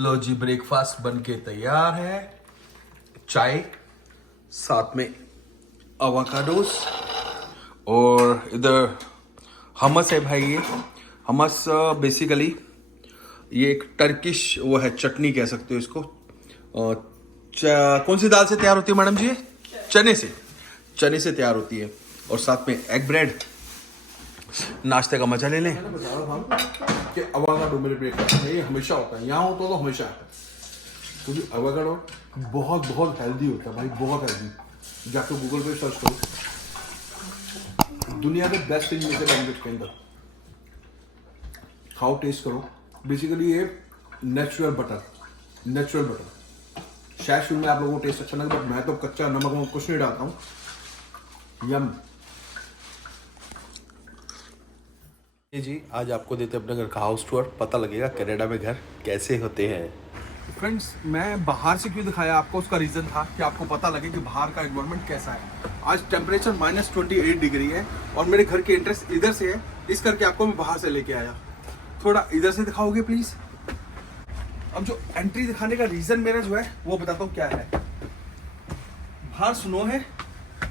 लो जी, breakfast बन के तैयार है। चाय, साथ में अवाकाडोस और इधर हमस है भाई। ये हमस बेसिकली ये एक टर्किश वो है, चटनी कह सकते हो इसको। कौन सी दाल से तैयार होती है मैडम जी? चने से तैयार होती है। और साथ में एग ब्रेड। नाश्ते का मजा ले लें। मैंने बता रहा था कि अवाकाडो मेरे ब्रेकफास्ट में ये हमेशा होता है, यहाँ होता तो हमेशा है, क्योंकि अवाकाडो बहुत बहुत हेल्दी होता है भाई, बहुत हेल्दी। जाके गूगल पे सर्च करो, दुनिया के बेस्ट थिंग में से लैंग्वेज के अंदर खाओ, टेस्ट करो। बेसिकली ये नेचुरल बटर। शायद शुरू में आप लोगों को टेस्ट अच्छा लगे, बट मैं तो कच्चा नमक वमक कुछ नहीं डालता हूँ। यम जी, आज आपको देते हैं अपने घर का हाउस टूर। पता लगेगा कनाडा में घर कैसे होते हैं। फ्रेंड्स, मैं बाहर से क्यों दिखाया आपको, उसका रीज़न था कि आपको पता लगे कि बाहर का एनवायरनमेंट कैसा है। आज टेम्परेचर -28 डिग्री है और मेरे घर की एंट्रेंस इधर से है, इस करके आपको मैं बाहर से लेके आया। थोड़ा इधर से दिखाओगे प्लीज़। अब जो एंट्री दिखाने का रीज़न मेरा जो है वो बताता हूँ क्या है। बाहर स्नो है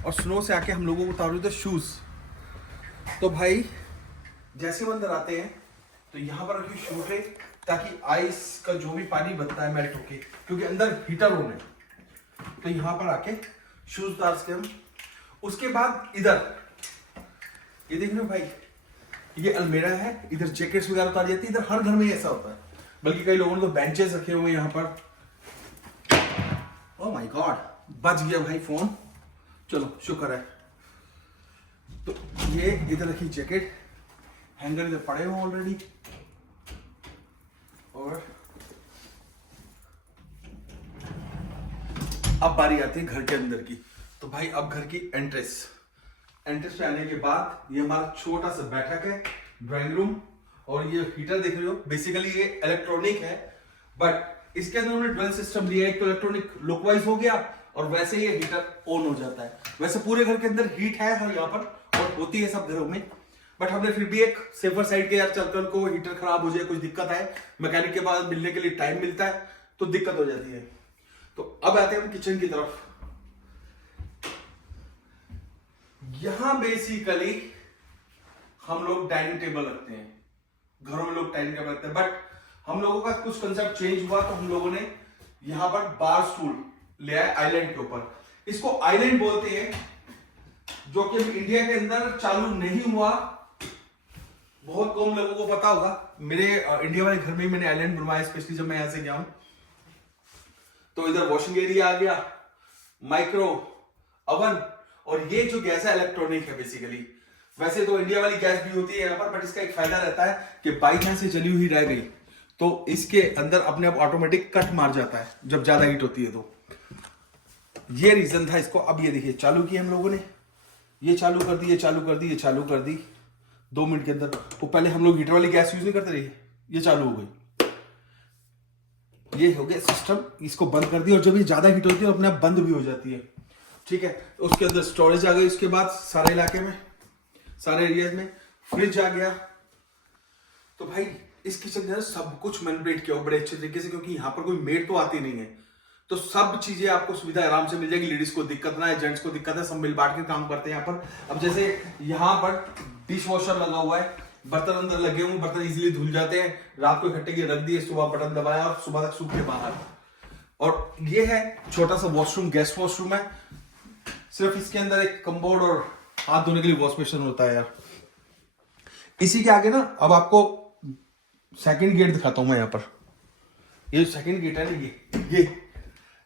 और स्नो से आके हम लोगों को उतार देते शूज़। तो भाई जैसे हम अंदर आते हैं तो यहाँ पर रखिए शू ट्रे, ताकि आइस का जो भी पानी बनता है मेल्ट होके, क्योंकि अंदर हीटर रूम है। तो यहाँ पर आके शूज उतार के हम, उसके बाद इधर ये देख रहे हो भाई, ये अलमेरा है, इधर जैकेट्स वगैरह उतारी जाती है। इधर हर घर में ऐसा होता है, बल्कि कई लोगों ने तो बेंचेस रखे हुए हैं यहाँ पर। ओह माय गॉड, बच गया भाई फोन, चलो शुक्र है। तो ये इधर रखी जैकेट, हैंगर इधर पड़े हुए ऑलरेडी। और अब बारी आती है घर के अंदर की। तो भाई अब घर की एंट्रेंस पे आने के बाद ये हमारा छोटा सा बैठक है, ड्राइंग रूम। और ये हीटर देख रहे हो, बेसिकली ये इलेक्ट्रॉनिक है, बट इसके अंदर उन्होंने ड्वेल सिस्टम दिया है। एक तो इलेक्ट्रॉनिक लुक वाइज हो गया, और वैसे ये हीटर ऑन हो जाता है। वैसे पूरे घर के अंदर हीट है हर यहाँ पर, और होती है सब घरों में, बट हमने फिर भी एक सेफर साइड के यार, चलकर को हीटर खराब हो जाए, कुछ दिक्कत है, मैकेनिक के पास मिलने के लिए टाइम मिलता है तो दिक्कत हो जाती है। तो अब आते हैं हम किचन की तरफ। यहां बेसिकली हम लोग डाइनिंग टेबल रखते हैं, घरों में लोग डाइनिंग टेबल रखते हैं, बट हम लोगों का कुछ कंसेप्ट चेंज हुआ, तो हम लोगों ने यहां पर बार स्टूल ले आए आइलैंड के ऊपर। इसको आइलैंड बोलते हैं, जो कि इंडिया के अंदर चालू नहीं हुआ। बहुत कम लोगों को पता होगा। मेरे इंडिया वाले घर में ही मैंने आइलैंड बनवाया, स्पेशली जब मैं यहां से गया हूं। तो इधर वॉशिंग एरिया आ गया, माइक्रो ओवन, और ये जो गैस है इलेक्ट्रॉनिक है बेसिकली। वैसे तो इंडिया वाली गैस भी होती है यहाँ पर, बट इसका एक फायदा रहता है कि बाई चांस से जली हुई रह गई तो इसके अंदर अपने आप ऑटोमेटिक कट मार जाता है जब ज्यादा हीट होती है। तो ये रीजन था इसको। अब ये देखिए, चालू की हम लोगों ने, ये चालू कर दी, ये चालू कर दी, ये चालू कर दी 2 मिनट के अंदर। वो पहले हम लोग हीटर वाली गैस यूज नहीं करते रहे, ये चालू हो गई, ये हो गया सिस्टम। इसको बंद कर दिया, और जब ये ज्यादा हीट होती है अपने आप बंद भी हो जाती है। ठीक है, उसके अंदर स्टोरेज आ गई। उसके बाद सारे इलाके में, सारे एरियाज में फ्रिज आ गया। तो भाई इस किचन के अंदर सब कुछ मैनिपुलेट किया बड़े अच्छे तरीके से, क्योंकि यहाँ पर कोई मेड तो आती नहीं है, तो सब चीजें आपको सुविधा आराम से मिल जाएगी। लेडीज को दिक्कत ना है, जेंट्स को दिक्कत है, सब मिल बांट के काम करते हैं यहाँ पर। अब जैसे यहाँ पर डिश वॉशर लगा हुआ है, बर्तन अंदर लगे हुए, बर्तन इजीली धुल जाते हैं। रात को इकट्ठे किए रख दिए, सुबह बटन दबाया और सुबह तक सूख के बाहर। और ये है छोटा सा वॉशरूम, गेस्ट वॉशरूम है। सिर्फ इसके अंदर एक कम्बोर्ड और हाथ धोने के लिए वॉश बेसिन होता है यार। इसी के आगे ना, अब आपको सेकंड गेट दिखाता हूं मैं यहाँ पर। ये सेकंड गेट है ना,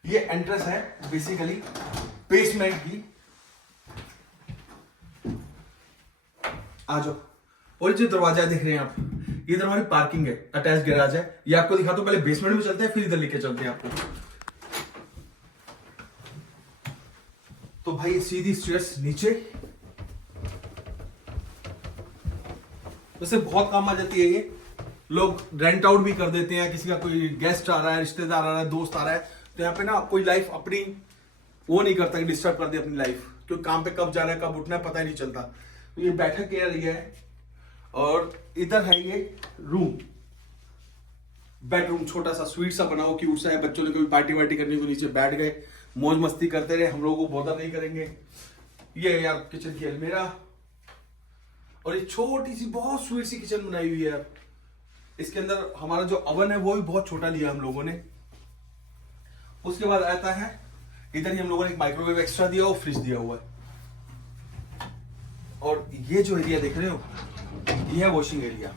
ये एंट्रेंस है बेसिकली बेसमेंट की। आ जाओ। और जो दरवाजा देख रहे हैं आप, इधर हमारी पार्किंग है, अटैच गैराज है। ये आपको दिखाता हूं, पहले बेसमेंट में चलते हैं, फिर इधर लेके चलते हैं आपको। तो भाई सीधी स्टेयर्स नीचे, वैसे बहुत काम आ जाती है ये। लोग रेंट आउट भी कर देते हैं, किसी का कोई गेस्ट आ रहा है, रिश्तेदार आ रहा है, दोस्त आ रहा है, तो यहाँ पे ना कोई लाइफ अपनी वो नहीं करता कि डिस्टर्ब कर दे अपनी लाइफ, क्योंकि काम पे कब जा रहा है कब उठना है पता ही नहीं चलता। तो ये बैठक एरिया है, और इधर है ये रूम। बेडरूम छोटा सा स्वीट सा बना हो, क्यूट सा है, बच्चों ने कभी पार्टी वार्टी करनी हो नीचे बैठ गए, मौज मस्ती करते रहे, हम लोगों को बॉदर नहीं करेंगे। ये है यार किचन की अलमीरा, और ये छोटी सी बहुत स्वीट सी किचन बनाई हुई है यार। इसके अंदर हमारा जो अवन है वो भी बहुत छोटा लिया हम लोगों ने। उसके बाद आता है इधर ही हम लोगों ने एक माइक्रोवेव एक्स्ट्रा दिया और फ्रिज दिया हुआ है। और ये जो एरिया देख रहे हो, ये है वॉशिंग एरिया।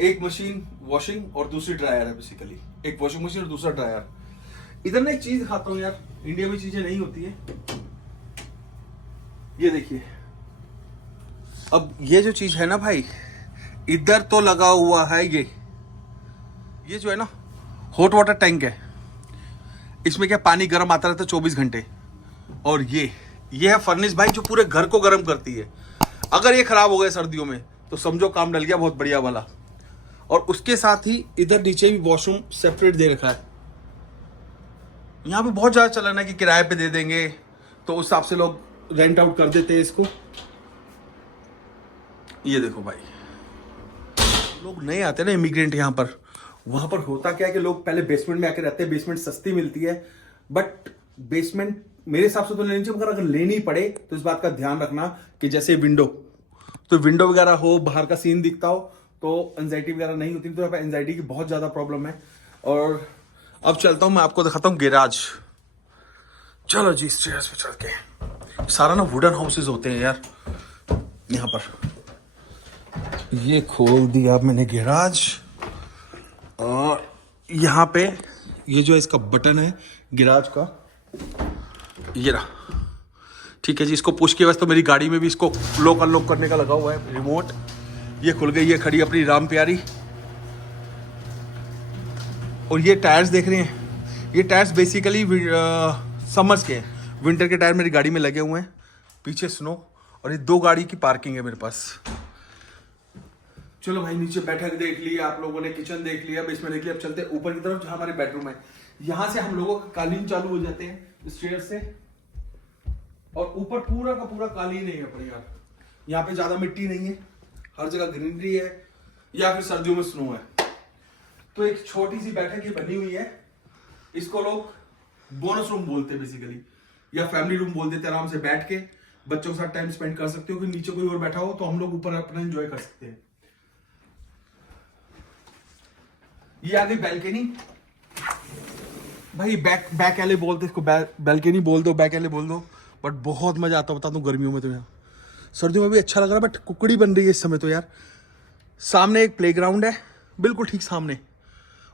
एक मशीन वॉशिंग और दूसरी ड्रायर है बेसिकली, एक वॉशिंग मशीन और दूसरा ड्रायर। इधर ना एक चीज दिखाता हूँ यार, इंडिया में चीजें नहीं होती है। ये देखिए, अब ये जो चीज है ना भाई, इधर तो लगा हुआ है ये जो है ना हॉट वाटर टैंक है। इसमें क्या पानी गर्म आता रहता है 24 घंटे। और ये है फर्नेस भाई, जो पूरे घर को गर्म करती है। अगर ये खराब हो गए सर्दियों में तो समझो काम डल गया बहुत बढ़िया वाला। और उसके साथ ही इधर नीचे भी वॉशरूम सेपरेट दे रखा है। यहाँ पे बहुत ज्यादा चलन है कि किराए पे दे देंगे, तो उस हिसाब से लोग रेंट आउट कर देते हैं इसको। ये देखो भाई, लोग नए आते हैं ना इमिग्रेंट यहाँ पर, वहां पर होता क्या है कि लोग पहले बेसमेंट में आके रहते हैं। बेसमेंट सस्ती मिलती है, बट बेसमेंट मेरे हिसाब से तो लेनी चाहिए, मगर अगर लेनी पड़े तो इस बात का ध्यान रखना कि जैसे विंडो वगैरह हो, बाहर का सीन दिखता हो, तो एंजाइटी वगैरह नहीं होती। तो यहाँ पे एंजाइटी की बहुत ज्यादा प्रॉब्लम है। और अब चलता हूं, मैं आपको दिखाता हूँ गैराज। चलो जी, स्टेयर्स पे चल के। सारा ना वुडन हाउसेज होते हैं यार यहाँ पर। ये खोल दिया मैंने गैराज, और यहाँ पे ये जो इसका बटन है गैराज का, ये रहा। ठीक है जी, इसको पुश किया, वैसे तो मेरी गाड़ी में भी इसको लॉक अनलॉक करने का लगा हुआ है रिमोट। ये खुल गई है, खड़ी अपनी राम प्यारी। और ये टायर्स देख रहे हैं, ये टायर्स बेसिकली समर्स के हैं। विंटर के टायर मेरी गाड़ी में लगे हुए हैं। पीछे स्नो, और ये 2 गाड़ी की पार्किंग है मेरे पास। चलो भाई, नीचे बैठक देख लिया आप लोगों ने, किचन देख लिया, बेसमेंट देख लिया। अब चलते हैं ऊपर की तरफ जहां हमारे बेडरूम है। यहां से हम लोगों का कालीन चालू हो जाते हैं स्टेयर से, और ऊपर पूरा का पूरा कालीन है यहाँ पर यार। यहाँ पे ज्यादा मिट्टी नहीं है, हर जगह ग्रीनरी है, या फिर सर्दियों में स्नो है। तो एक छोटी सी बैठक ये बनी हुई है, इसको लोग बोनस रूम बोलते हैं बेसिकली, या फैमिली रूम बोल देते हैं। आराम से बैठ के बच्चों के साथ टाइम स्पेंड कर सकते हो, कि नीचे कोई और बैठा हो तो हम लोग ऊपर अपना एंजॉय कर सकते हैं। ये आ गई बैल्कनी भाई, बैक एले बोलते इसको, बैल्कनी बोल दो, बैक एले बोल दो, बट बहुत मजा आता है, बता दूं गर्मियों में तो। यहाँ सर्दियों में भी अच्छा लग रहा है, बट कुकड़ी बन रही है इस समय तो यार। सामने एक प्लेग्राउंड है, बिल्कुल ठीक सामने,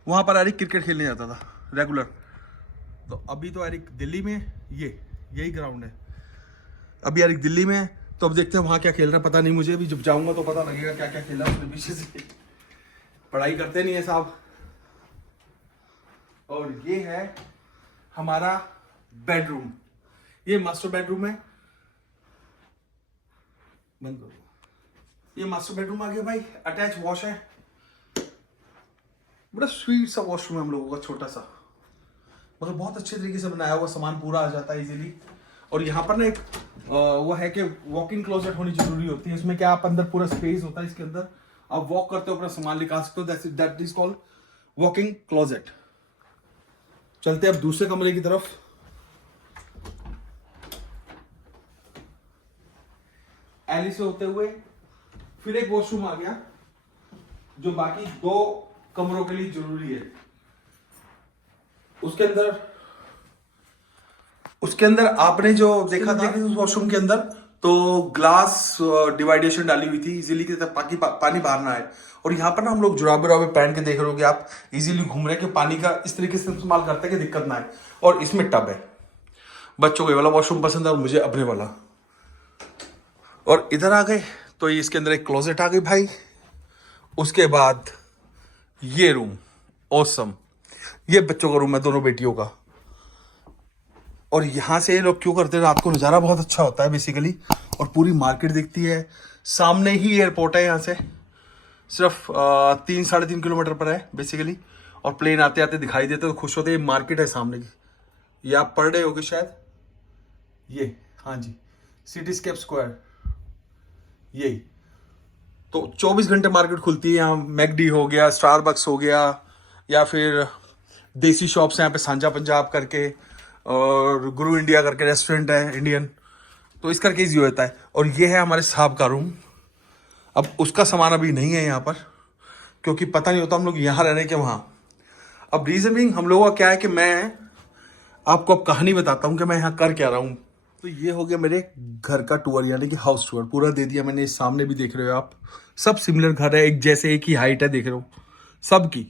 वहां पर एरिक क्रिकेट खेलने जाता था रेगुलर। तो अभी तो एरिक दिल्ली में, यही ग्राउंड है। अभी एरिक दिल्ली में है, तो अब देखते हैं वहां क्या खेल रहा है, पता नहीं मुझे। अभी जब जाऊंगा तो पता लगेगा क्या क्या खेला उसने पीछे से। पढ़ाई करते नहीं है साहब। और ये है हमारा बेडरूम, ये मास्टर बेडरूम है। बंद करो, ये मास्टर बेडरूम आ गया भाई। अटैच वॉश है, बड़ा स्वीट सा वॉशरूम है हम लोगों का, छोटा सा, मतलब बहुत अच्छे तरीके से बनाया हुआ, सामान पूरा आ जाता है इजीली। और यहाँ पर ना एक वो है कि वॉकिंग क्लोजेट होनी जरूरी होती है। इसमें क्या, आप अंदर पूरा स्पेस होता है, इसके अंदर आप वॉक करते हो, अपना सामान निकाल सकते हो। That is called walking closet. चलते अब दूसरे कमरे की तरफ। एली से होते हुए फिर एक वॉशरूम आ गया, जो बाकी 2 कमरों के लिए जरूरी है। उसके अंदर आपने जो देखा था उस वॉशरूम के अंदर, तो ग्लास डिवाइडेशन डाली हुई थी इजीली, कि ताकि पानी बाहर ना आए। और यहाँ पर ना हम लोग जुराबे पहन के देख रहे हो कि आप इजीली घूम रहे, कि पानी का इस तरीके से इस्तेमाल करते हैं कि दिक्कत ना आए। और इसमें टब है। बच्चों को ये वाला वॉशरूम पसंद है और मुझे अपने वाला। और इधर आ गए तो ये इसके अंदर एक क्लोजेट आ गई भाई। उसके बाद ये रूम ऑसम, ये बच्चों का रूम है, दोनों बेटियों का। और यहां से ये लोग क्यों करते हैं, रात को नज़ारा बहुत अच्छा होता है बेसिकली, और पूरी मार्केट दिखती है। सामने ही एयरपोर्ट है, यहाँ से सिर्फ 3-3.5 किलोमीटर पर है बेसिकली। और प्लेन आते आते दिखाई देते तो खुश होते। ये मार्केट है सामने की, ये आप पढ़ रहे होगे शायद, ये हाँ जी, सिटीस्केप स्क्वायर, यही। तो 24 घंटे मार्केट खुलती है यहाँ। मैकडी हो गया, स्टारबक्स हो गया, या फिर देसी शॉप्स हैं यहाँ पे, सांझा पंजाब करके और गुरु इंडिया करके रेस्टोरेंट है इंडियन। तो इस करके इजी होता है। और ये है हमारे साहब का रूम। अब उसका सामान अभी नहीं है यहाँ पर, क्योंकि पता नहीं होता हम लोग यहाँ रह रहे हैं कि वहाँ। अब रीजन बिंग हम लोगों का क्या है कि मैं आपको अब कहानी बताता हूँ कि मैं यहाँ कर क्या रहा हूँ। तो ये हो गया मेरे घर का टूर, यानी कि हाउस टूर पूरा दे दिया मैंने। इस सामने भी देख रहे हो आप, सब सिमिलर घर है, एक जैसे, एक ही हाइट है, देख रहे हो सबकी।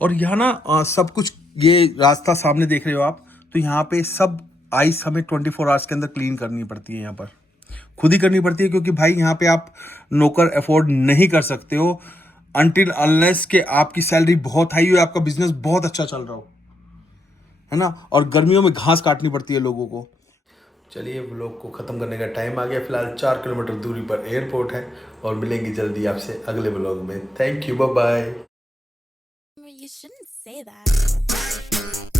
और यहाँ ना सब कुछ, ये रास्ता सामने देख रहे हो आप, तो यहाँ पे सब आइस हमें 24 आवर्स के अंदर क्लीन करनी पड़ती है। यहाँ पर खुद ही करनी पड़ती है, क्योंकि भाई यहाँ पे आप नौकर अफोर्ड नहीं कर सकते हो अनटिल अनलेस के आपकी सैलरी बहुत हाई हो, आपका बिजनेस बहुत अच्छा चल रहा हो, है ना। और गर्मियों में घास काटनी पड़ती है लोगों को। चलिए व्लॉग को ख़त्म करने का टाइम आ गया। फिलहाल 4 किलोमीटर दूरी पर एयरपोर्ट है, और मिलेंगे जल्दी आपसे अगले व्लॉग में। Thank you, bye bye. You shouldn't say that.